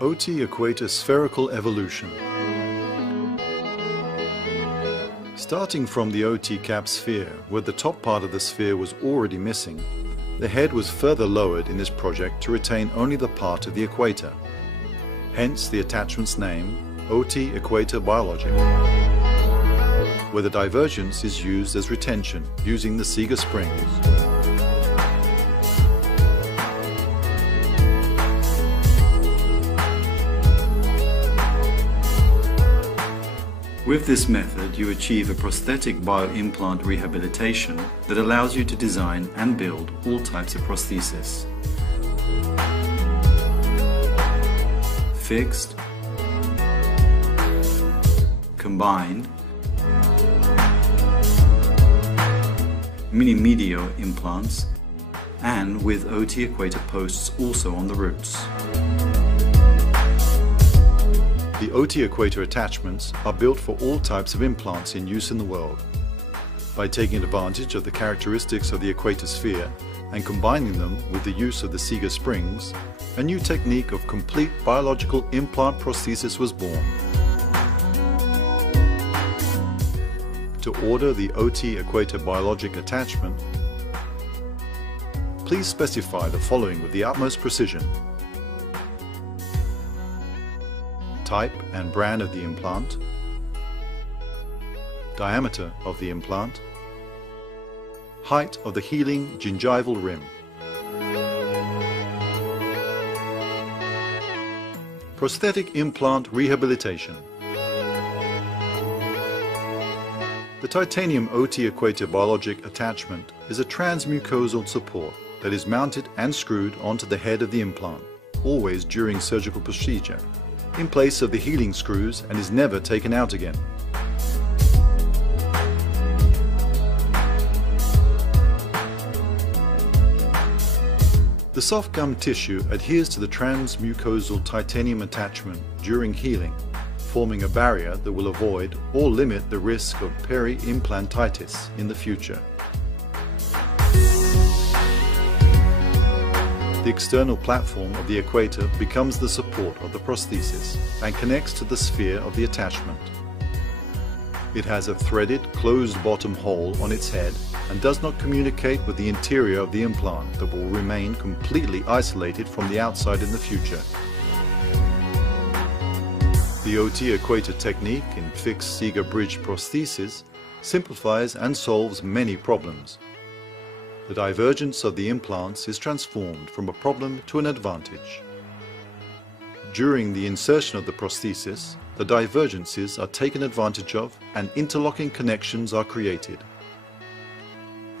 OT equator spherical evolution. Starting from the OT cap sphere, where the top part of the sphere was already missing, the head was further lowered in this project to retain only the part of the equator. Hence the attachment's name, OT equator biologic, where the divergence is used as retention using the Seeger springs. With this method, you achieve a prosthetic bioimplant rehabilitation that allows you to design and build all types of prosthesis. Fixed, combined, mini-medio implants, and with OT equator posts also on the roots. The OT equator attachments are built for all types of implants in use in the world. By taking advantage of the characteristics of the equator sphere and combining them with the use of the Seeger springs, a new technique of complete biological implant prosthesis was born. To order the OT equator biologic attachment, please specify the following with the utmost precision: type and brand of the implant, diameter of the implant, height of the healing gingival rim. Prosthetic implant rehabilitation. The titanium OT equator biologic attachment is a transmucosal support that is mounted and screwed onto the head of the implant, always during surgical procedure, in place of the healing screws, and is never taken out again. The soft gum tissue adheres to the transmucosal titanium attachment during healing, forming a barrier that will avoid or limit the risk of peri-implantitis in the future. The external platform of the equator becomes the support of the prosthesis and connects to the sphere of the attachment. It has a threaded, closed bottom hole on its head and does not communicate with the interior of the implant that will remain completely isolated from the outside in the future. The OT equator technique in fixed Seeger bridge prosthesis simplifies and solves many problems. The divergence of the implants is transformed from a problem to an advantage. During the insertion of the prosthesis, the divergences are taken advantage of and interlocking connections are created.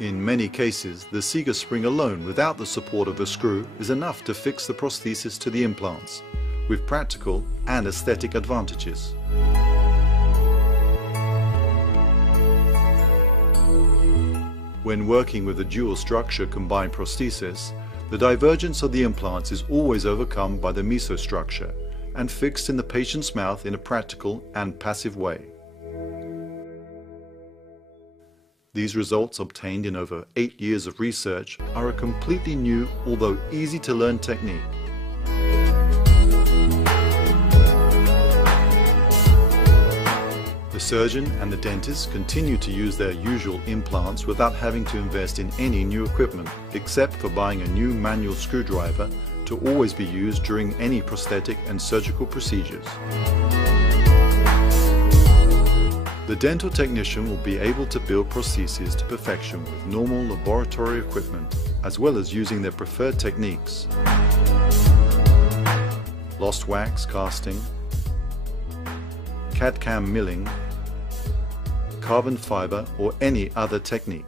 In many cases, the Seeger spring alone without the support of a screw is enough to fix the prosthesis to the implants, with practical and aesthetic advantages. When working with a dual structure combined prosthesis, the divergence of the implants is always overcome by the mesostructure and fixed in the patient's mouth in a practical and passive way. These results, obtained in over 8 years of research, are a completely new, although easy to learn technique. The surgeon and the dentist continue to use their usual implants without having to invest in any new equipment, except for buying a new manual screwdriver to always be used during any prosthetic and surgical procedures. The dental technician will be able to build prostheses to perfection with normal laboratory equipment, as well as using their preferred techniques: lost wax casting, CAD-CAM milling, carbon fiber, or any other technique.